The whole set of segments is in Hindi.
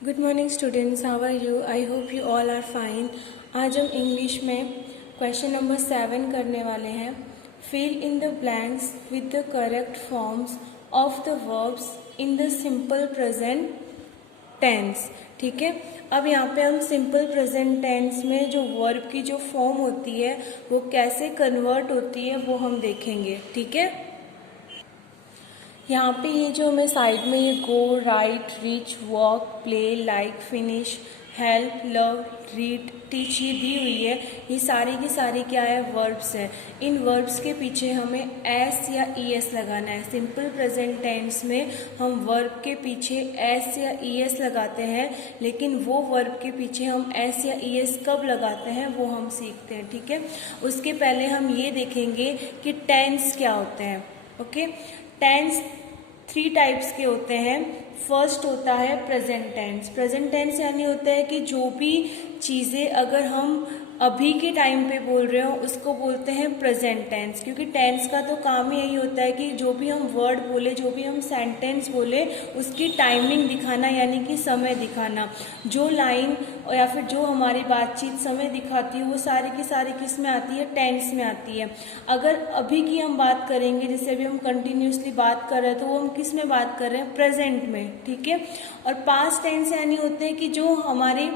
Good morning students, how are you? I hope you all are fine. आज हम इंग्लिश में क्वेश्चन नंबर 7 करने वाले हैं। Fill in the blanks with the correct forms of the verbs in the simple present tense. ठीक है, अब यहाँ पे हम सिंपल प्रेजेंट टेंस में जो वर्ब की जो फॉर्म होती है वो कैसे कन्वर्ट होती है वो हम देखेंगे। ठीक है, यहाँ पे ये जो हमें साइड में ये go, right, reach, walk, play, like, finish, help, love, read, teach ये दी हुई है, ये सारी की सारी क्या है? वर्ब्स है। इन वर्ब्स के पीछे हमें एस या ई एस लगाना है। सिंपल प्रेजेंट टेंस में हम वर्ब के पीछे एस या ई एस लगाते हैं, लेकिन वो वर्ब के पीछे हम एस या ई एस कब लगाते हैं वो हम सीखते हैं। ठीक है, उसके पहले हम ये देखेंगे कि टेंस क्या होते हैं। ओके, टेंस 3 टाइप्स के होते हैं। फर्स्ट होता है प्रेजेंट टेंस। प्रेजेंट टेंस यानी होता है कि जो भी चीज़ें अगर हम अभी के टाइम पे बोल रहे हो उसको बोलते हैं प्रेजेंट टेंस, क्योंकि टेंस का तो काम ही यही होता है कि जो भी हम वर्ड बोले, जो भी हम सेंटेंस बोले, उसकी टाइमिंग दिखाना, यानी कि समय दिखाना। जो लाइन या फिर जो हमारी बातचीत समय दिखाती है वो सारी की सारी किस में आती है? टेंस में आती है। अगर अभी की हम बात करेंगे, जैसे अभी हम कंटिन्यूसली बात कर रहे हैं, तो वो हम किस में बात कर रहे हैं? प्रेजेंट में। ठीक है, और पास्ट टेंस यानी होते हैं कि जो हमारी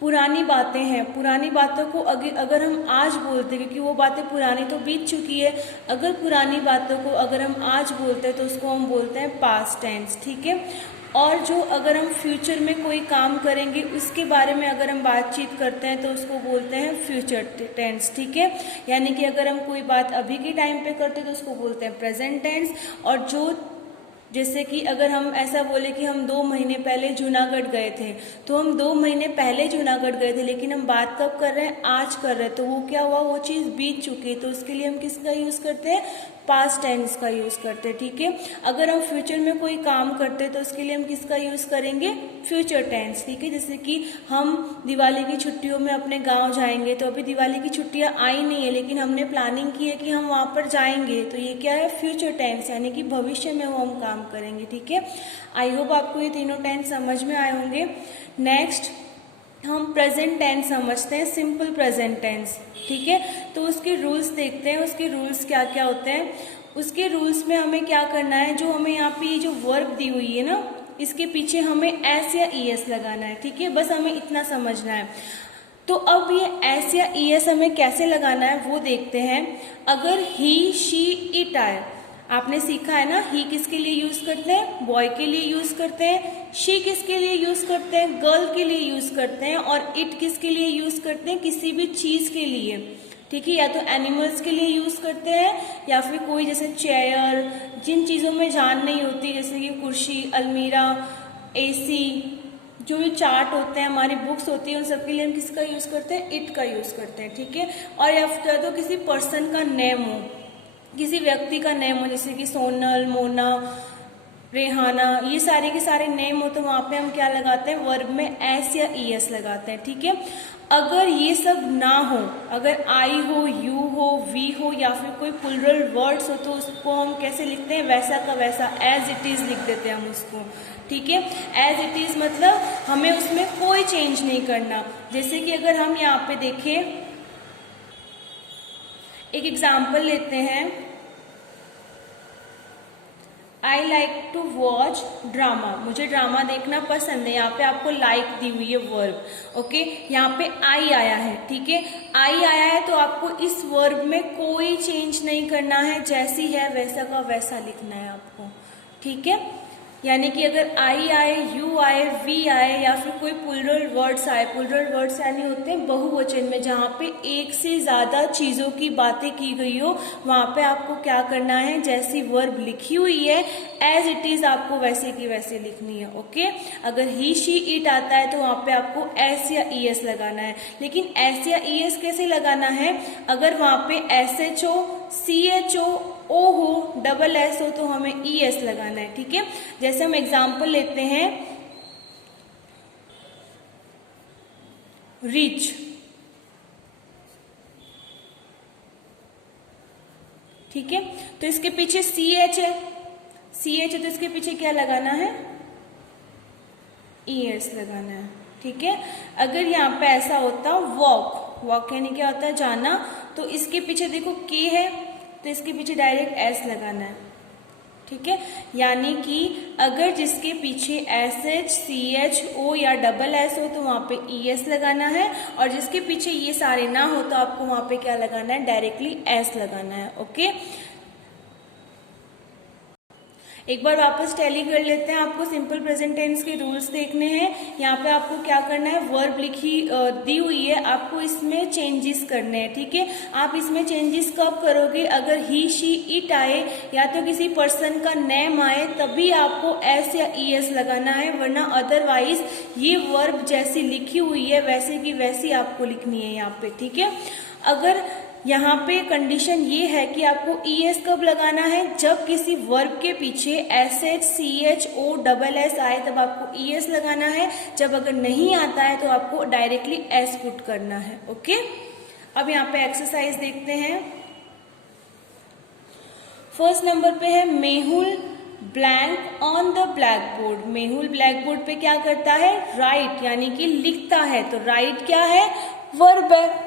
पुरानी बातें हैं, पुरानी बातों को अगर हम आज बोलते, क्योंकि वो बातें पुरानी तो बीत चुकी है, अगर पुरानी बातों को अगर हम आज बोलते हैं तो उसको हम बोलते हैं पास्ट टेंस। ठीक है, और जो अगर हम फ्यूचर में कोई काम करेंगे उसके बारे में अगर हम बातचीत करते हैं तो उसको बोलते हैं फ्यूचर टेंस। ठीक है, यानी कि अगर हम कोई बात अभी के टाइम पे करते हैं तो उसको बोलते हैं प्रेजेंट टेंस। और जो जैसे कि अगर हम ऐसा बोले कि हम 2 महीने पहले जूनागढ़ गए थे, तो हम 2 महीने पहले जूनागढ़ गए थे, लेकिन हम बात कब कर रहे हैं? आज कर रहे हैं। तो वो क्या हुआ? वो चीज़ बीत चुकी है, तो उसके लिए हम किसका यूज़ करते हैं? पास्ट टेंस का यूज़ करते हैं। ठीक है, अगर हम फ्यूचर में कोई काम करते हैं तो उसके लिए हम किसका यूज़ करेंगे? Future tense. ठीक है, जैसे कि हम दिवाली की छुट्टियों में अपने गांव जाएंगे, तो अभी दिवाली की छुट्टियां आई नहीं है, लेकिन हमने प्लानिंग की है कि हम वहां पर जाएंगे, तो ये क्या है? फ्यूचर टेंस, यानी कि भविष्य में वो हम काम करेंगे। ठीक है, आई होप आपको ये तीनों टेंस समझ में आए होंगे। नेक्स्ट हम प्रेजेंट टेंस समझते हैं, सिंपल प्रेजेंट टेंस। ठीक है, तो उसके रूल्स देखते हैं। उसके रूल्स क्या क्या होते हैं? उसके रूल्स में हमें क्या करना है, जो हमें यहाँ पे जो वर्ब दी हुई है ना, इसके पीछे हमें एस या ई एस लगाना है। ठीक है, बस हमें इतना समझना है। तो अब ये एस या ई एस हमें कैसे लगाना है वो देखते हैं। अगर ही, शी, इट आए, आपने सीखा है ना, ही किसके लिए यूज करते हैं? बॉय के लिए यूज करते हैं। शी किसके लिए यूज करते हैं? गर्ल के लिए यूज करते हैं। और इट किसके लिए यूज करते हैं? किसी भी चीज के लिए। ठीक है, या तो एनिमल्स के लिए यूज करते हैं, या फिर कोई जैसे चेयर, जिन चीजों में जान नहीं होती, जैसे कि कुर्सी, अलमीरा, एसी, जो भी चार्ट होते हैं, हमारी बुक्स होती है, उन सबके लिए हम किसका यूज करते हैं? इट का यूज करते हैं। ठीक है, और या फिर तो किसी पर्सन का नेम हो, किसी व्यक्ति का नेम हो, जैसे कि सोनल, मोना, रेहाना, ये सारे के सारे नेम हो, तो वहां पे हम क्या लगाते हैं? वर्ब में एस या ई एस लगाते हैं। ठीक है, अगर ये सब ना हो, अगर आई हो, यू हो, वी हो, या फिर कोई प्लुरल वर्ड्स हो, तो उसको हम कैसे लिखते हैं? वैसा का वैसा, एज इट इज लिख देते हैं हम उसको। ठीक है, एज इट इज मतलब हमें उसमें कोई चेंज नहीं करना। जैसे कि अगर हम यहाँ पे देखें, एक एग्जाम्पल लेते हैं, I like to watch drama, मुझे ड्रामा देखना पसंद है। यहाँ पे आपको लाइक दी हुई है वर्ब। ओके, यहाँ पे आई आया है। ठीक है, आई आया है तो आपको इस वर्ब में कोई चेंज नहीं करना है, जैसी है वैसा का वैसा लिखना है आपको। ठीक है, यानी कि अगर आई आए, यू आए, वी आए, या फिर कोई प्लुरल वर्ड्स आए, प्लुरल वर्ड्स यानी होते हैं बहुवचन में, जहाँ पे एक से ज्यादा चीजों की बातें की गई हो, वहां पे आपको क्या करना है? जैसी वर्ब लिखी हुई है एज इट इज आपको वैसे की वैसे लिखनी है। ओके, अगर ही, शी, इट आता है तो वहां पे आपको एस या ई एस लगाना है। लेकिन एस या ई एस कैसे लगाना है? अगर वहां पे S H O, C H O हो, डबल एस हो, तो हमें ई एस लगाना है। ठीक है, जैसे हम एग्जाम्पल लेते हैं, रिच। ठीक है, तो इसके पीछे सी एच है, सी एच है, तो इसके पीछे क्या लगाना है? ES लगाना है, ठीक है। अगर यहाँ पे ऐसा होता वॉक, वॉक यानी क्या होता है जाना, तो इसके पीछे देखो K है तो इसके पीछे डायरेक्ट S लगाना है, ठीक है। यानी कि अगर जिसके पीछे SH, CH, O या डबल S हो तो वहाँ पे ES लगाना है, और जिसके पीछे ये सारे ना हो तो आपको वहाँ पे क्या लगाना है, डायरेक्टली S लगाना है, ओके। एक बार वापस टैली कर लेते हैं। आपको सिंपल प्रेजेंट टेंस के रूल्स देखने हैं। यहाँ पे आपको क्या करना है, वर्ब दी हुई है, आपको इसमें चेंजेस करने हैं, ठीक है। आप इसमें चेंजेस कब करोगे, अगर ही, शी, इट आए या तो किसी पर्सन का नेम आए तभी आपको एस या ES लगाना है, वरना अदरवाइज ये वर्ब जैसी लिखी हुई है वैसे की वैसी आपको लिखनी है यहाँ पे, ठीक है। अगर यहाँ पे कंडीशन ये है कि आपको ES कब लगाना है, जब किसी वर्ब के पीछे SH, CH, O, double S आए तब आपको ES लगाना है। जब अगर नहीं आता है तो आपको डायरेक्टली S पुट करना है, ओके। अब यहाँ पे एक्सरसाइज देखते हैं। फर्स्ट नंबर पे है Mehul blank on the black board. Mehul black board पे क्या करता है, राइट यानी कि लिखता है। तो राइट क्या है, वर्ब है।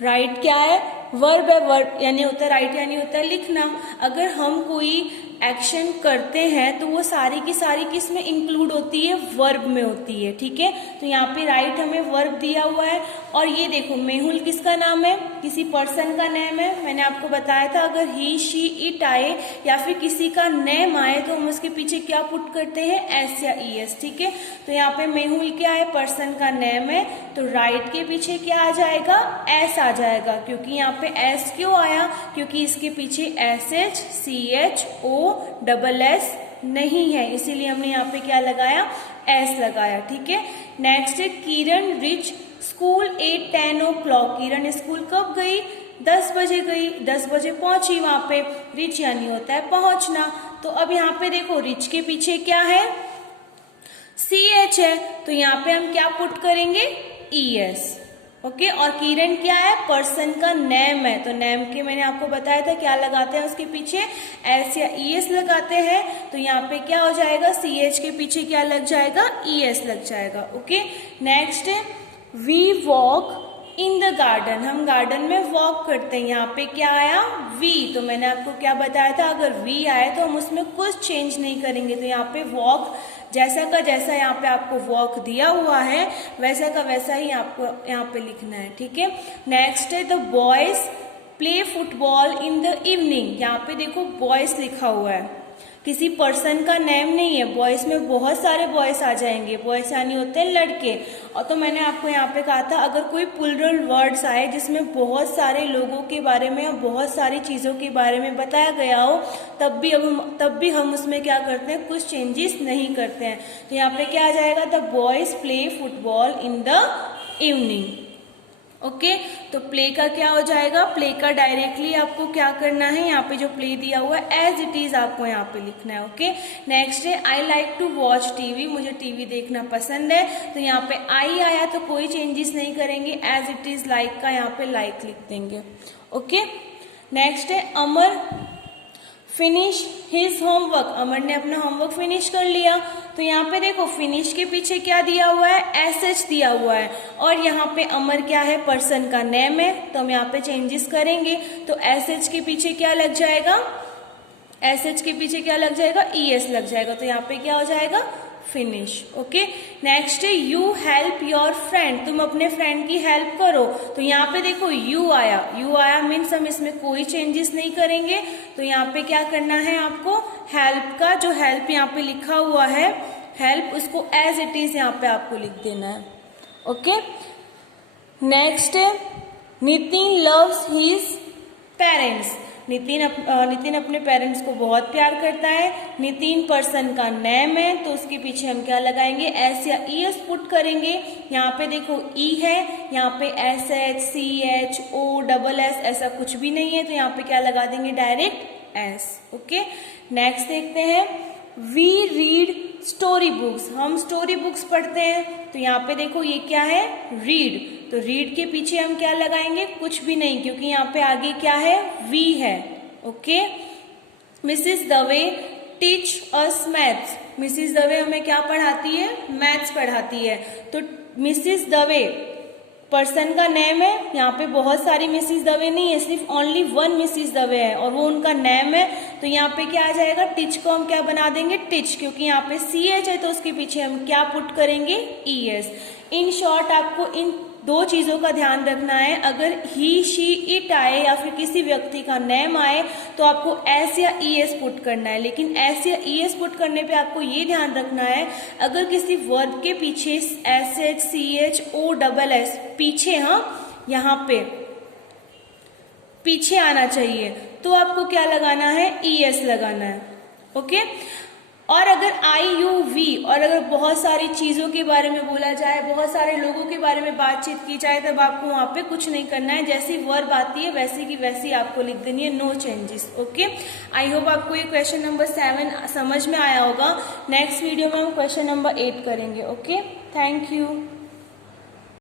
राइट क्या है, वर्ब है। वर्ब यानी होता है राइट यानी होता है लिखना। अगर हम कोई एक्शन करते हैं तो वो सारी की सारी किस में इंक्लूड होती है, वर्ब में होती है, ठीक है। तो यहाँ पे राइट हमें वर्ब दिया हुआ है। और ये देखो मेहुल किसका नाम है, किसी पर्सन का नेम है। मैंने आपको बताया था अगर ही, शी, इट आए या फिर किसी का नेम आए तो हम उसके पीछे क्या पुट करते हैं, एस या ES, ठीक है। तो यहाँ पे मेहुल क्या है, पर्सन का नेम है, तो राइट के पीछे क्या आ जाएगा, एस आ जाएगा। क्योंकि यहाँ पे एस क्यों आया, क्योंकि इसके पीछे SH, CH, O, double S नहीं है, इसीलिए हमने यहाँ पे क्या लगाया, S लगाया, ठीक है। नेक्स्ट है Kiran reach school at 10 o'clock। Kiran school कब गई, 10 बजे गई, 10 बजे पहुंची। वहां पे रिच यानी होता है पहुंचना। तो अब यहाँ पे देखो रिच के पीछे क्या है, CH है, तो यहाँ पे हम क्या पुट करेंगे, ES, ओके। और किरण क्या है, पर्सन का नेम है, तो नेम के मैंने आपको बताया था क्या लगाते हैं उसके पीछे, S या ES लगाते हैं। तो यहाँ पे क्या हो जाएगा, CH के पीछे क्या लग जाएगा, ES लग जाएगा, ओके। नेक्स्ट है we walk in the garden. हम गार्डन में वॉक करते हैं, यहाँ पे क्या आया, वी। तो मैंने आपको क्या बताया था, अगर वी आए तो हम उसमें कुछ चेंज नहीं करेंगे। तो यहाँ पे वॉक जैसा का जैसा यहाँ पे आपको वॉक दिया हुआ है वैसा का वैसा ही आपको यहाँ पे लिखना है, ठीक है। नेक्स्ट है the boys play football in the evening. यहाँ पे देखो बॉयज लिखा हुआ है, किसी पर्सन का नेम नहीं है। बॉयज में बहुत सारे बॉयज आ जाएंगे, बॉयज यानी होते हैं लड़के। और तो मैंने आपको यहाँ पे कहा था अगर कोई प्लूरल वर्ड्स आए जिसमें बहुत सारे लोगों के बारे में और बहुत सारी चीज़ों के बारे में बताया गया हो तब भी हम उसमें क्या करते हैं, कुछ चेंजेस नहीं करते हैं। तो यहाँ पे क्या आ जाएगा, the boys play football in the evening, okay. तो प्ले का क्या हो जाएगा, प्ले का डायरेक्टली आपको क्या करना है, यहाँ पे जो प्ले दिया हुआ है एज इट इज आपको यहाँ पे लिखना है, ओके। नेक्स्ट है I like to watch TV. मुझे टीवी देखना पसंद है। तो यहाँ पे आई आया तो कोई चेंजेस नहीं करेंगे, एज इट इज लाइक का यहाँ पे लाइक लिख देंगे, ओके। नेक्स्ट है अमर फिनिश हिज होमवर्क। अमर ने अपना होमवर्क फिनिश कर लिया। तो यहाँ पे देखो फिनिश के पीछे क्या दिया हुआ है, SH दिया हुआ है। और यहाँ पे अमर क्या है, पर्सन का नेम है, तो हम यहाँ पे चेंजेस करेंगे। तो SH के पीछे क्या लग जाएगा, SH के पीछे क्या लग जाएगा, ES लग जाएगा। तो यहाँ पे क्या हो जाएगा, फिनिश, ओके। नेक्स्ट है यू हेल्प योर फ्रेंड। तुम अपने फ्रेंड की हेल्प करो। तो यहाँ पे देखो यू आया मीन्स हम इसमें कोई चेंजेस नहीं करेंगे। तो यहाँ पे क्या करना है आपको, हेल्प का जो हेल्प यहाँ पे लिखा हुआ है हेल्प, उसको एज इट इज यहाँ पे आपको लिख देना है, ओके। नेक्स्ट है Nitin loves his parents. Nitin अपने पेरेंट्स को बहुत प्यार करता है। नितिन पर्सन का नेम है तो उसके पीछे हम क्या लगाएंगे, S या ES पुट करेंगे। यहाँ पे देखो E है, यहाँ पे SH, CH, O, double S ऐसा कुछ भी नहीं है, तो यहाँ पे क्या लगा देंगे, डायरेक्ट S, ओके। नेक्स्ट देखते हैं वी रीड स्टोरी बुक्स। हम स्टोरी बुक्स पढ़ते हैं। तो यहाँ पे देखो ये क्या है, रीड। तो रीड के पीछे हम क्या लगाएंगे, कुछ भी नहीं, क्योंकि यहाँ पे आगे क्या है, वी है, okay. Mrs Dave teach us maths. Mrs Dave हमें क्या पढ़ाती है, मैथ्स पढ़ाती है। तो मिसिस दवे पर्सन का नेम है, यहाँ पे बहुत सारी मिसिस दवे नहीं है, सिर्फ ओनली वन मिसिस दवे है और वो उनका नेम है। तो यहाँ पे क्या आ जाएगा, टिच को हम क्या बना देंगे, टिच, क्योंकि यहाँ पे CH है तो उसके पीछे हम क्या पुट करेंगे, ES। इन शॉर्ट आपको इन दो चीजों का ध्यान रखना है। अगर ही, शी, इट आए या फिर किसी व्यक्ति का नेम आए तो आपको एस या ES पुट करना है, लेकिन एस या ES पुट करने पे आपको ये ध्यान रखना है, अगर किसी वर्ब के पीछे SH, CH, OSS पीछे, हाँ यहाँ पे पीछे आना चाहिए, तो आपको क्या लगाना है, ES लगाना है। ओके। और अगर IUV और अगर बहुत सारी चीजों के बारे में बोला जाए, बहुत सारे लोगों के बारे में बातचीत की जाए, तब आपको वहां पे कुछ नहीं करना है, जैसी वर्ब आती है वैसी की वैसी आपको लिख देनी है, no changes. Okay. I hope आपको ये क्वेश्चन नंबर 7 समझ में आया होगा। नेक्स्ट वीडियो में हम क्वेश्चन नंबर 8 करेंगे। Okay, thank you.